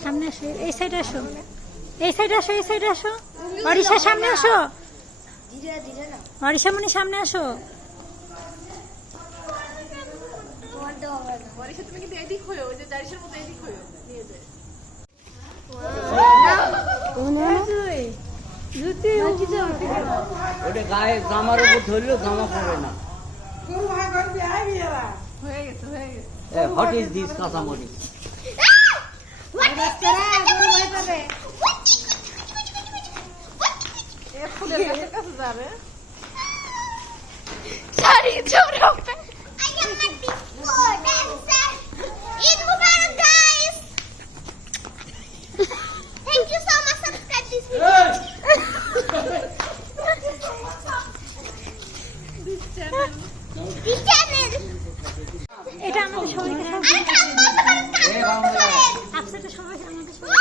সামনে আসো, এই সাইডে আসো, এই সাইডে আসো, এই সাইডে আসো। অরিশা সামনে আসো, অরিশা মনি সামনে আসো। তুমি কিন্তু এদিক হয়ে ওই যে জারিসের মতো এদিক হয়ে নিয়ে যায়। ওটা গায়ে জামার উপর ধরলেও জামা পড়ে না। হয়ে গেছে হয়ে গেছে। হোয়াট ইজ দিস কাঁচামরিচ? এ ফুলের গাছের কাছে যাবে। এটা আমাদের সবাইকে আপসেটা সবাই আমাদের সবাই